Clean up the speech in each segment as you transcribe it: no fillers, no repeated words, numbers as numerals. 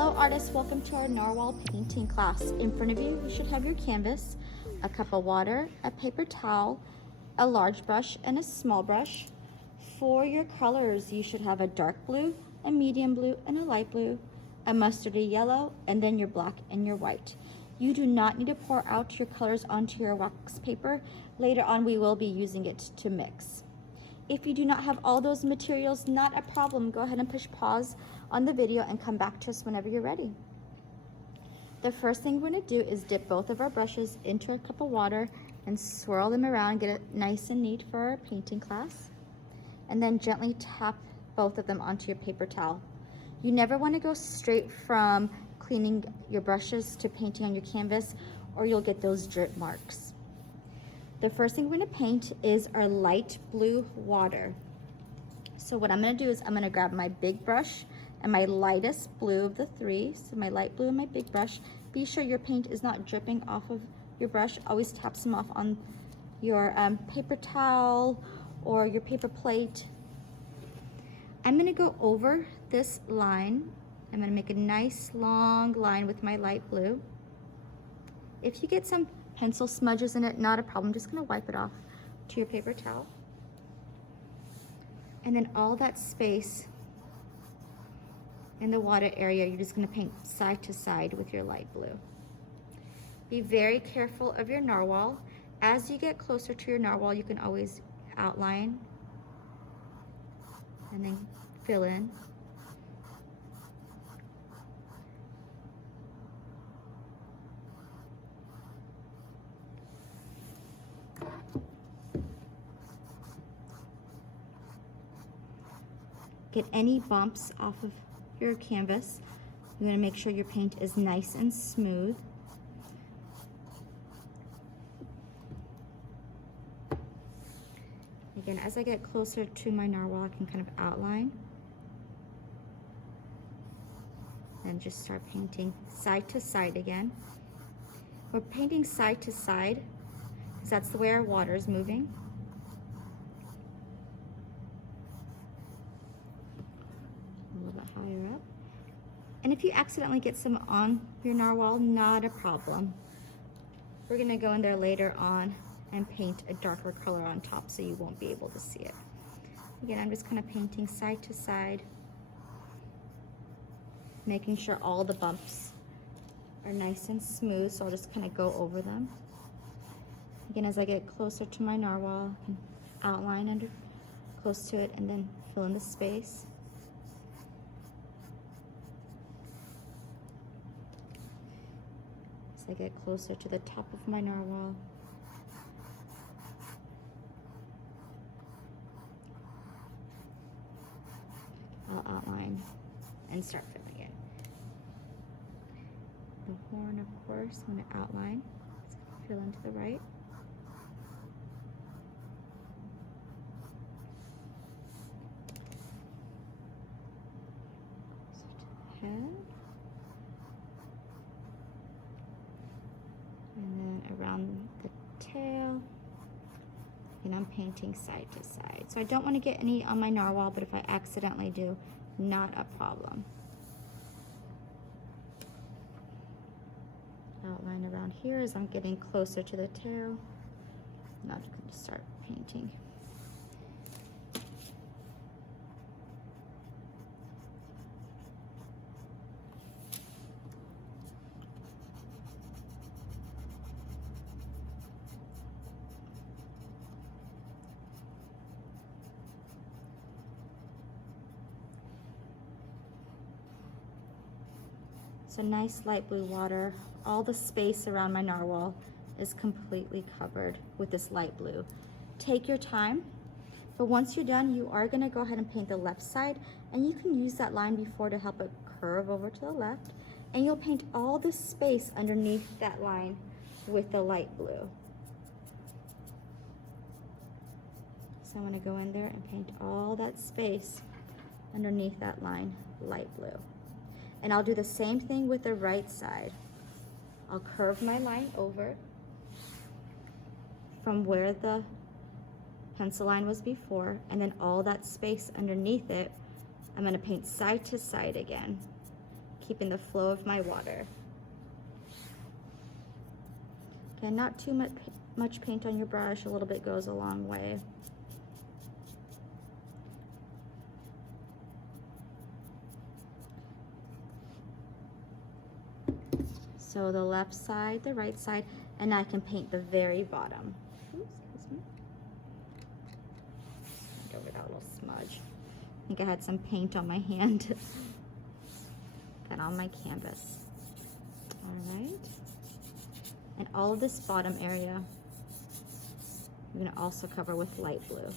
Hello artists, welcome to our Narwhal painting class. In front of you, you should have your canvas, a cup of water, a paper towel, a large brush, and a small brush. For your colors, you should have a dark blue, a medium blue, and a light blue, a mustardy yellow, and then your black and your white. You do not need to pour out your colors onto your wax paper. Later on, we will be using it to mix. If you do not have all those materials, not a problem. Go ahead and push pause on the video and come back to us whenever you're ready. The first thing we're going to do is dip both of our brushes into a cup of water and swirl them around, get it nice and neat for our painting class. And then gently tap both of them onto your paper towel. You never want to go straight from cleaning your brushes to painting on your canvas, or you'll get those dirt marks. The first thing we're going to paint is our light blue water. So what I'm going to do is I'm going to grab my big brush and my lightest blue of the three, so my light blue and my big brush. Be sure your paint is not dripping off of your brush. Always tap some off on your paper towel or your paper plate. I'm going to go over this line. I'm going to make a nice long line with my light blue. If you get some pencil smudges in it, not a problem. I'm just going to wipe it off to your paper towel. And then all that space in the water area, you're just going to paint side to side with your light blue. Be very careful of your narwhal. As you get closer to your narwhal, you can always outline and then fill in. Get any bumps off of your canvas. You're going to make sure your paint is nice and smooth. Again, as I get closer to my narwhal, I can kind of outline and just start painting side to side again. We're painting side to side because that's the way our water is moving. Higher up. And if you accidentally get some on your narwhal, not a problem. We're going to go in there later on and paint a darker color on top so you won't be able to see it. Again, I'm just kind of painting side to side, making sure all the bumps are nice and smooth, so I'll just kind of go over them. Again, as I get closer to my narwhal, I can outline under close to it and then fill in the space. I get closer to the top of my narwhal. I'll outline and start filling in. The horn, of course, I'm going to outline. Let's fill into the right. So to the head. And then around the tail, and I'm painting side to side. So I don't want to get any on my narwhal, but if I accidentally do, not a problem. Outline around here as I'm getting closer to the tail. Now I'm going to start painting. So nice light blue water. All the space around my narwhal is completely covered with this light blue. Take your time, but once you're done, you are going to go ahead and paint the left side, and you can use that line before to help it curve over to the left, and you'll paint all the space underneath that line with the light blue. So I'm going to go in there and paint all that space underneath that line light blue. And I'll do the same thing with the right side. I'll curve my line over from where the pencil line was before, and then all that space underneath it, I'm going to paint side to side again. keeping the flow of my water. Okay, not too much paint on your brush. A little bit goes a long way. So the left side, the right side, and I can paint the very bottom. Oops, excuse me. Get over that little smudge. I think I had some paint on my hand. Got on my canvas. All right. And all of this bottom area, I'm gonna also cover with light blue.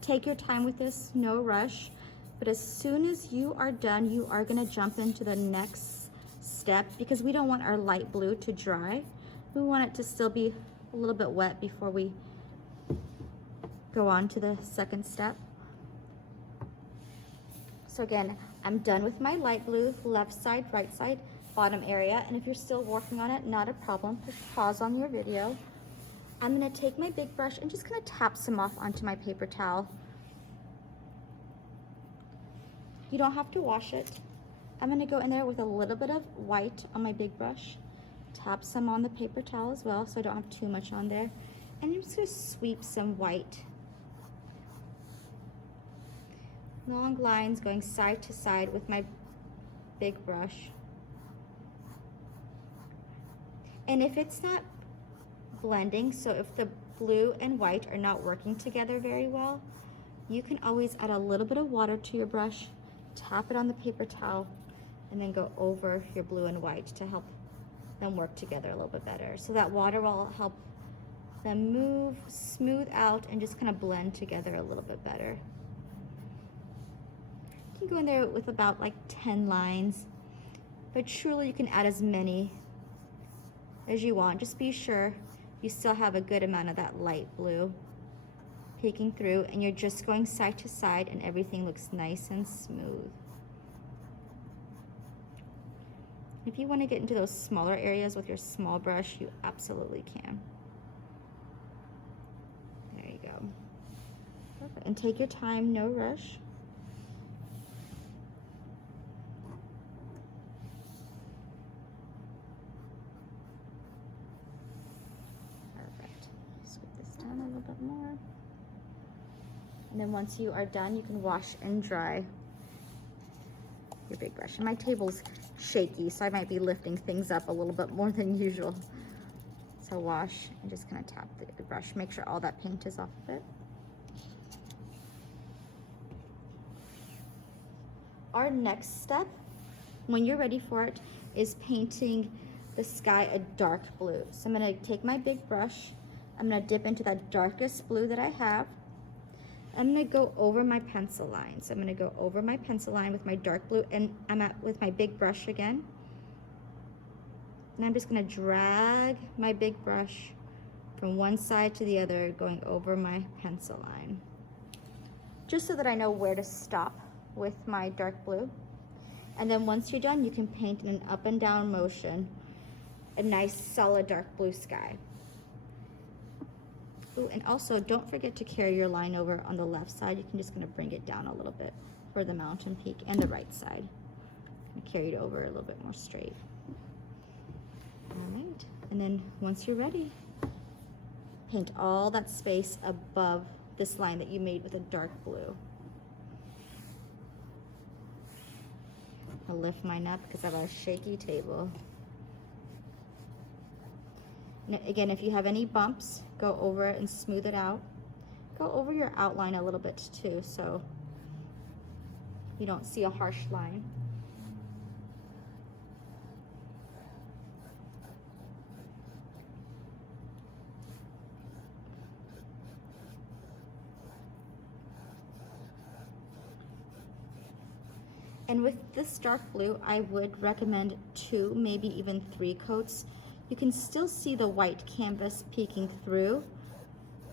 Take your time with this, no rush. But as soon as you are done, you are gonna jump into the next step because we don't want our light blue to dry. We want it to still be a little bit wet before we go on to the second step. So again, I'm done with my light blue, left side, right side, bottom area. And if you're still working on it, not a problem, just pause on your video. I'm gonna take my big brush and just gonna tap some off onto my paper towel. You don't have to wash it. I'm gonna go in there with a little bit of white on my big brush, tap some on the paper towel as well so I don't have too much on there. And I'm just gonna sweep some white. Long lines going side to side with my big brush. And if it's not blending, so if the blue and white are not working together very well, you can always add a little bit of water to your brush, tap it on the paper towel, and then go over your blue and white to help them work together a little bit better. So that water will help them move, smooth out, and just kind of blend together a little bit better. You can go in there with about like 10 lines, but truly you can add as many as you want. Just be sure you still have a good amount of that light blue peeking through, and you're just going side to side and everything looks nice and smooth. If you want to get into those smaller areas with your small brush, you absolutely can. There you go. Perfect. And take your time, no rush. Perfect. Scoop this down a little bit more. And then once you are done, you can wash and dry your big brush. And my table's shaky, so I might be lifting things up a little bit more than usual. So wash and just kind of tap the brush. Make sure all that paint is off of it. Our next step, when you're ready for it, is painting the sky a dark blue. So I'm gonna take my big brush, I'm gonna dip into that darkest blue that I have. I'm gonna go over my pencil line. So I'm gonna go over my pencil line with my dark blue, and I'm with my big brush again. And I'm just gonna drag my big brush from one side to the other, going over my pencil line. Just so that I know where to stop with my dark blue. And then once you're done, you can paint in an up and down motion, a nice solid dark blue sky. Ooh, and also don't forget to carry your line over on the left side. You can just gonna bring it down a little bit for the mountain peak, and the right side. And carry it over a little bit more straight. All right, and then once you're ready, paint all that space above this line that you made with a dark blue. I'll lift mine up because I have a shaky table. And again, if you have any bumps, go over it and smooth it out. Go over your outline a little bit too, so you don't see a harsh line. And with this dark blue, I would recommend 2, maybe even 3 coats. You can still see the white canvas peeking through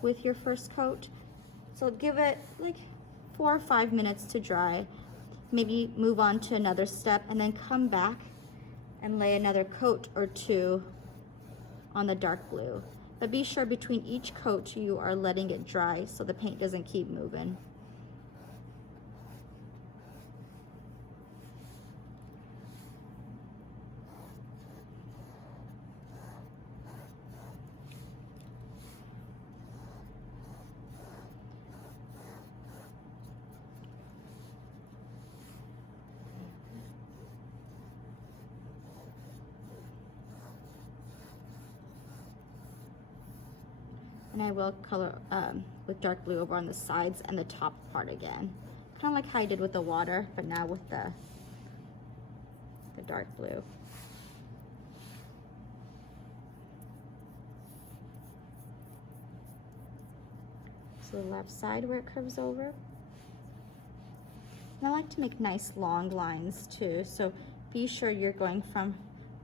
with your first coat. So give it like 4 or 5 minutes to dry. Maybe move on to another step and then come back and lay another coat or 2 on the dark blue. But be sure between each coat you are letting it dry so the paint doesn't keep moving. And I will color with dark blue over on the sides and the top part again. Kind of like how I did with the water, but now with the dark blue. So the left side where it curves over. And I like to make nice long lines too, so be sure you're going from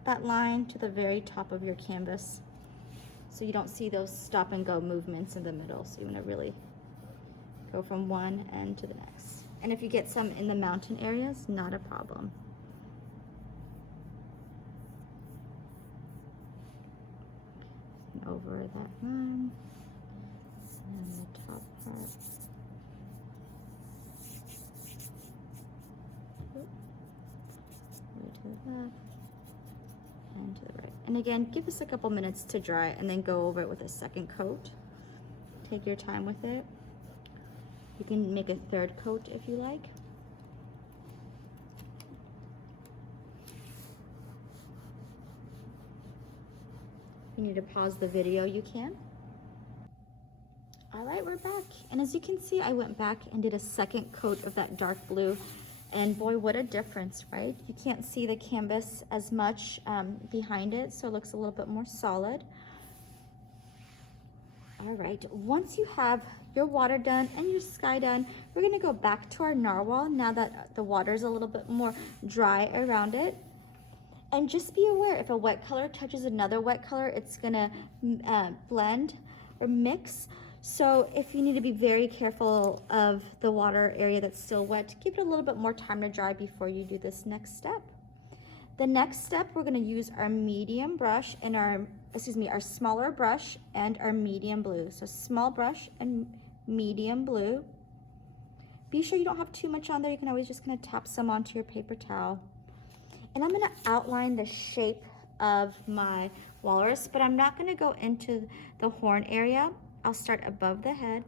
that line to the very top of your canvas so you don't see those stop and go movements in the middle. So you want to really go from one end to the next. And if you get some in the mountain areas, not a problem. And over that line and the top part. Right to the left and to the right. And again, give this a couple minutes to dry and then go over it with a second coat. Take your time with it. You can make a third coat if you like. If you need to pause the video, you can. All right, we're back. And as you can see, I went back and did a second coat of that dark blue. And boy, what a difference, right? You can't see the canvas as much behind it, so it looks a little bit more solid. All right, once you have your water done and your sky done, we're gonna go back to our narwhal now that the water is a little bit more dry around it. And just be aware, if a wet color touches another wet color, it's gonna blend or mix. So if you need to be very careful of the water area that's still wet, give it a little bit more time to dry before you do this next step. The next step, we're gonna use our medium brush and our smaller brush and our medium blue. So small brush and medium blue. Be sure you don't have too much on there. You can always just kind of tap some onto your paper towel. And I'm gonna outline the shape of my walrus, but I'm not gonna go into the horn area. I'll start above the head.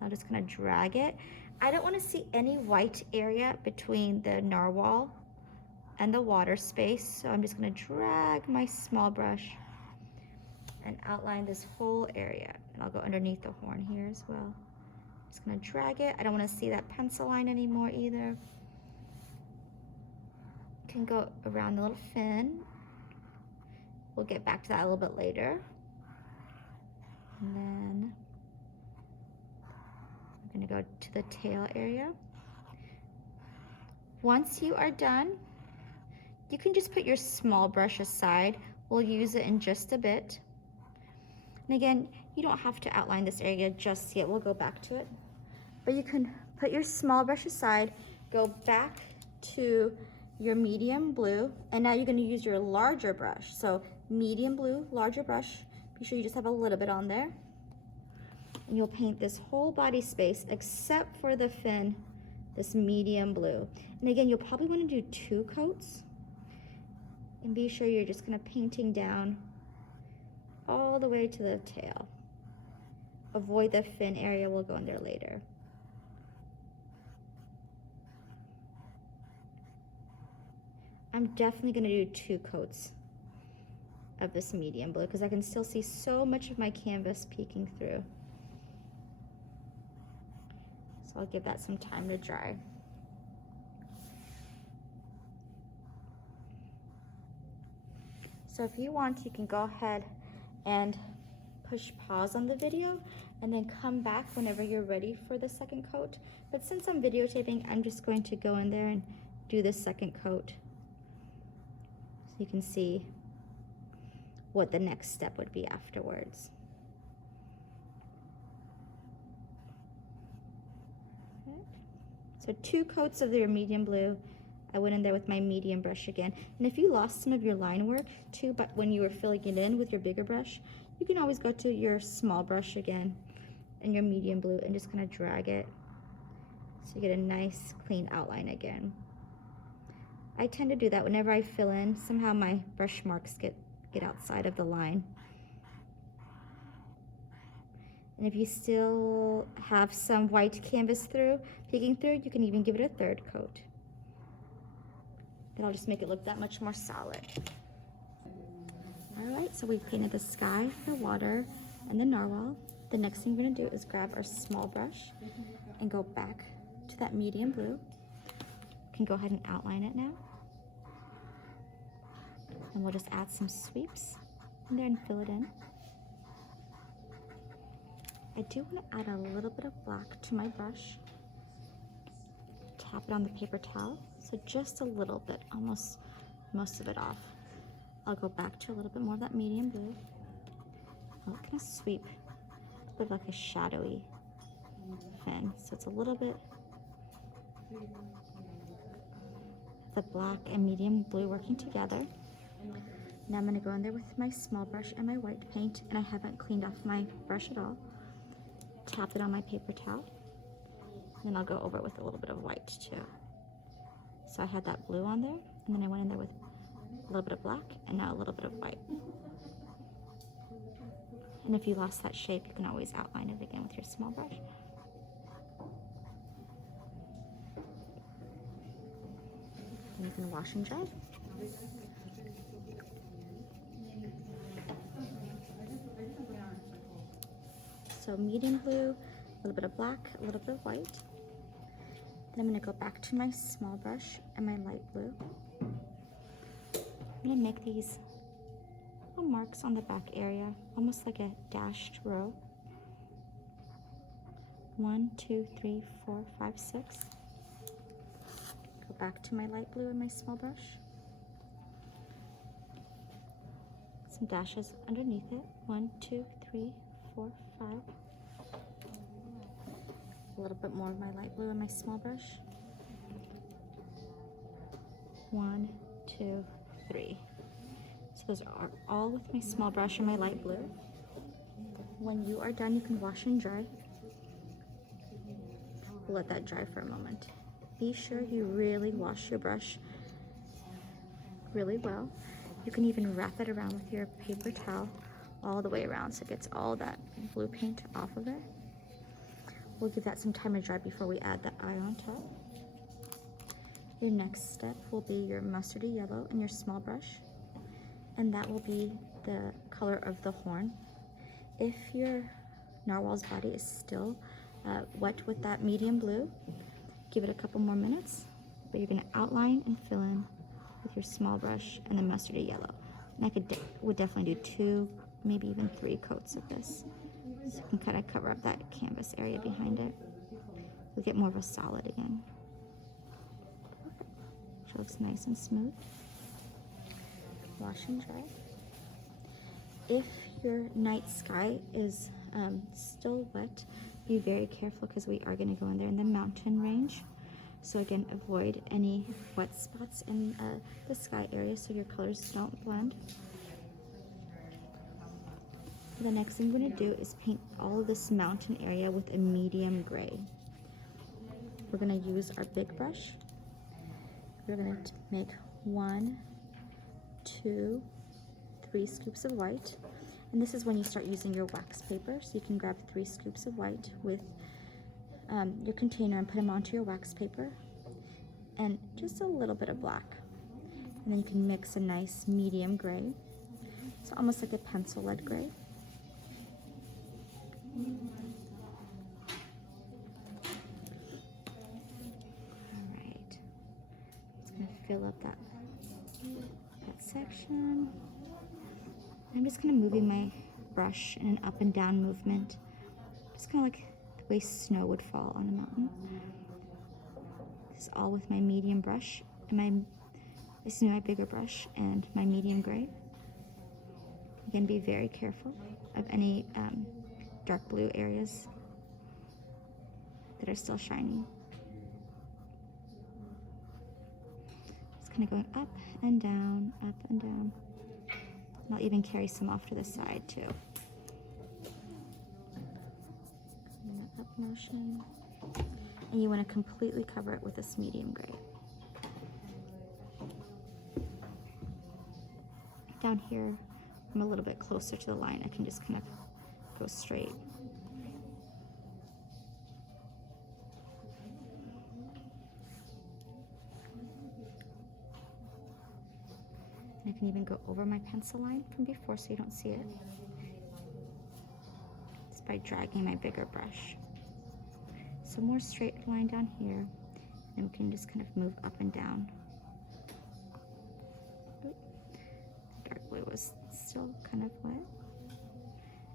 I'll just kind of drag it. I don't want to see any white area between the narwhal and the water space, so I'm just going to drag my small brush and outline this whole area. And I'll go underneath the horn here as well. Just going to drag it. I don't want to see that pencil line anymore either. You can go around the little fin. We'll get back to that a little bit later. And then I'm gonna go to the tail area. Once you are done, you can just put your small brush aside. We'll use it in just a bit. And again, you don't have to outline this area just yet. We'll go back to it. But you can put your small brush aside, go back to your medium blue, and now you're gonna use your larger brush. So medium blue, larger brush. Be sure you just have a little bit on there. And you'll paint this whole body space except for the fin, this medium blue. And again, you'll probably want to do 2 coats. And be sure you're just kind of painting down all the way to the tail. Avoid the fin area, we'll go in there later. I'm definitely going to do 2 coats of this medium blue because I can still see so much of my canvas peeking through. So I'll give that some time to dry. So if you want, you can go ahead and push pause on the video and then come back whenever you're ready for the second coat. But since I'm videotaping, I'm just going to go in there and do the second coat so you can see what the next step would be afterwards. Okay. So 2 coats of your medium blue. I went in there with my medium brush again. And if you lost some of your line work too, but when you were filling it in with your bigger brush, you can always go to your small brush again and your medium blue and just kind of drag it so you get a nice clean outline again. I tend to do that whenever I fill in. Somehow my brush marks get outside of the line. And if you still have some white canvas peeking through, you can even give it a 3rd coat. That'll just make it look that much more solid. All right, so we've painted the sky, the water, and the narwhal. The next thing we're gonna do is grab our small brush and go back to that medium blue. You can go ahead and outline it now. And we'll just add some sweeps in there and fill it in. I do want to add a little bit of black to my brush. Tap it on the paper towel, so just a little bit, almost most of it off. I'll go back to a little bit more of that medium blue. I'll kind of sweep with like a shadowy fin, so it's a little bit the black and medium blue working together. Now I'm going to go in there with my small brush and my white paint, and I haven't cleaned off my brush at all. Tap it on my paper towel, and then I'll go over it with a little bit of white too. So I had that blue on there, and then I went in there with a little bit of black and now a little bit of white. And if you lost that shape, you can always outline it again with your small brush. And you can wash and dry. So medium blue, a little bit of black, a little bit of white. Then I'm going to go back to my small brush and my light blue. I'm going to make these little marks on the back area, almost like a dashed row. 1, 2, 3, 4, 5, 6. Go back to my light blue and my small brush. Some dashes underneath it. 1, 2, 3, 4, 5. A little bit more of my light blue and my small brush. 1, 2, 3. So those are all with my small brush and my light blue. When you are done, you can wash and dry. We'll let that dry for a moment. Be sure you really wash your brush really well. You can even wrap it around with your paper towel all the way around so it gets all that blue paint off of it. We'll give that some time to dry before we add the eye on top. Your next step will be your mustardy yellow and your small brush, and that will be the color of the horn. If your narwhal's body is still wet with that medium blue, give it a couple more minutes, but you're going to outline and fill in with your small brush and the mustardy yellow. And I would definitely do 2, maybe even 3 coats of this, so you can kind of cover up that canvas area behind it. You'll get more of a solid again. Which looks nice and smooth. Wash and dry. If your night sky is still wet, be very careful because we are going to go in there in the mountain range. So again, avoid any wet spots in the sky area so your colors don't blend. The next thing we're going to do is paint all of this mountain area with a medium gray. We're going to use our big brush. We're going to make 1, 2, 3 scoops of white. And this is when you start using your wax paper. So you can grab 3 scoops of white with your container and put them onto your wax paper. And just a little bit of black. And then you can mix a nice medium gray. So almost like a pencil lead gray. Alright. It's going to fill up that section. I'm just kind of moving my brush in an up and down movement. Just kind of like the way snow would fall on a mountain. This is all with my medium brush and my bigger brush and my medium gray. Again, be very careful of any dark blue areas that are still shiny. Just kind of going up and down, up and down. And I'll even carry some off to the side too. And that up motion. And you want to completely cover it with this medium gray. Down here, I'm a little bit closer to the line. I can just kind of go straight. And I can even go over my pencil line from before so you don't see it. It's by dragging my bigger brush. So more straight line down here, and we can just kind of move up and down. Oop. Dark blue was still kind of wet.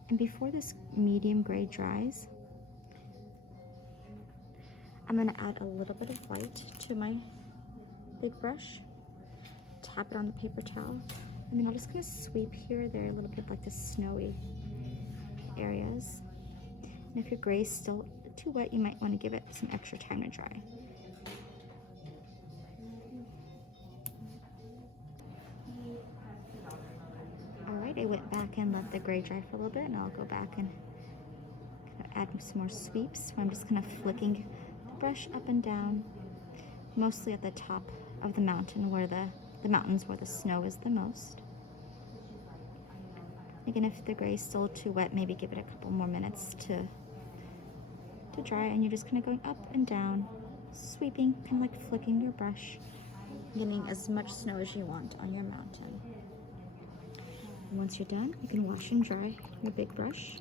And before this medium gray dries, I'm going to add a little bit of white to my big brush, tap it on the paper towel, and then I'll just kind of sweep here or there a little bit like the snowy areas. And if your gray is still too wet, you might want to give it some extra time to dry. Alright, I went back and let the gray dry for a little bit, and I'll go back and kind of add some more sweeps where I'm just kind of flicking the brush up and down, mostly at the top of the mountain where the mountains where the snow is the most. Again, if the gray is still too wet, maybe give it a couple more minutes to dry, and you're just kind of going up and down, sweeping, kind of like flicking your brush, getting as much snow as you want on your mountain. And once you're done, you can wash and dry your big brush.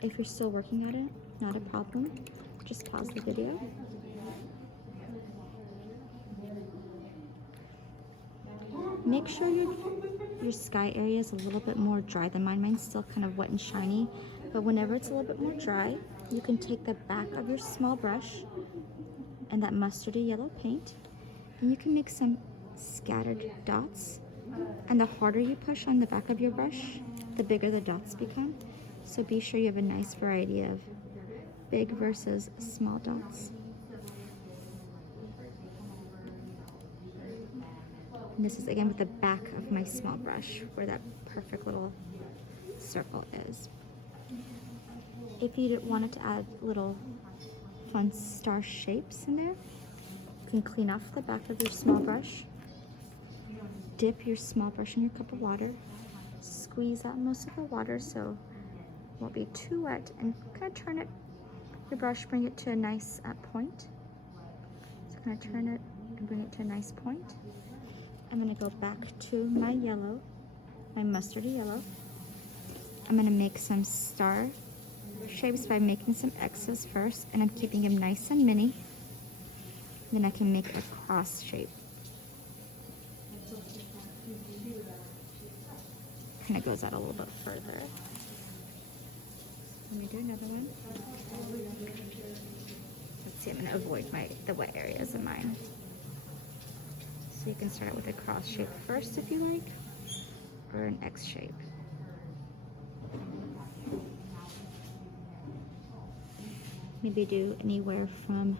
If you're still working at it, not a problem. Just pause the video. Make sure your sky area is a little bit more dry than mine. Mine's still kind of wet and shiny, but whenever it's a little bit more dry, you can take the back of your small brush and that mustardy yellow paint, and you can make some scattered dots. And the harder you push on the back of your brush, the bigger the dots become. So be sure you have a nice variety of big versus small dots. And this is again with the back of my small brush where that perfect little circle is. If you wanted to add little fun star shapes in there, you can clean off the back of your small brush, dip your small brush in your cup of water, squeeze out most of the water so it won't be too wet, and kind of turn it, your brush, bring it to a nice point. So kind of turn it and bring it to a nice point. I'm going to go back to my yellow, my mustardy yellow. I'm going to make some star shapes by making some X's first, and I'm keeping them nice and mini. Then I can make a cross shape. Kind of goes out a little bit further. Let me do another one. Let's see, I'm going to avoid the wet areas of mine. So you can start out with a cross shape first if you like, or an X shape. Maybe do anywhere from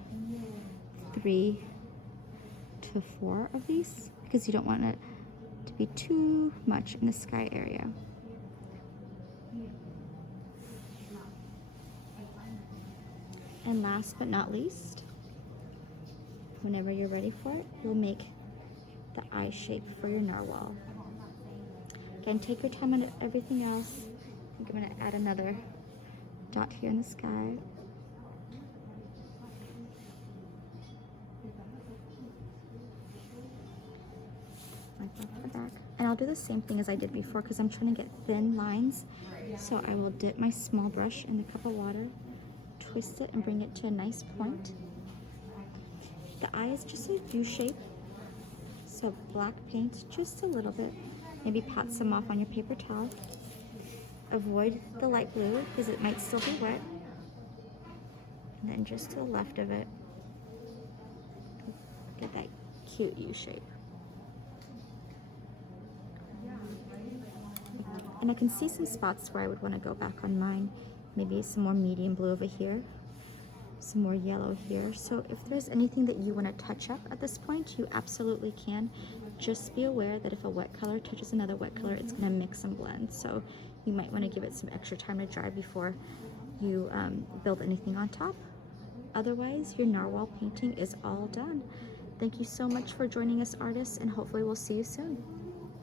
3 to 4 of these, because you don't want it to be too much in the sky area. And last but not least, whenever you're ready for it, you'll make the eye shape for your narwhal. Again, take your time on everything else. I think I'm going to add another dot here in the sky. Like that for the back. And I'll do the same thing as I did before because I'm trying to get thin lines. So I will dip my small brush in a cup of water, twist it and bring it to a nice point. The eye is just a U shape. So black paint just a little bit. Maybe pat some off on your paper towel. Avoid the light blue because it might still be wet. And then just to the left of it, get that cute U shape. And I can see some spots where I would want to go back on mine. Maybe some more medium blue over here, some more yellow here. So if there's anything that you want to touch up at this point, you absolutely can. Just be aware that if a wet color touches another wet color, it's going to mix and blend. So you might want to give it some extra time to dry before you build anything on top. Otherwise, your narwhal painting is all done. Thank you so much for joining us, artists, and hopefully we'll see you soon.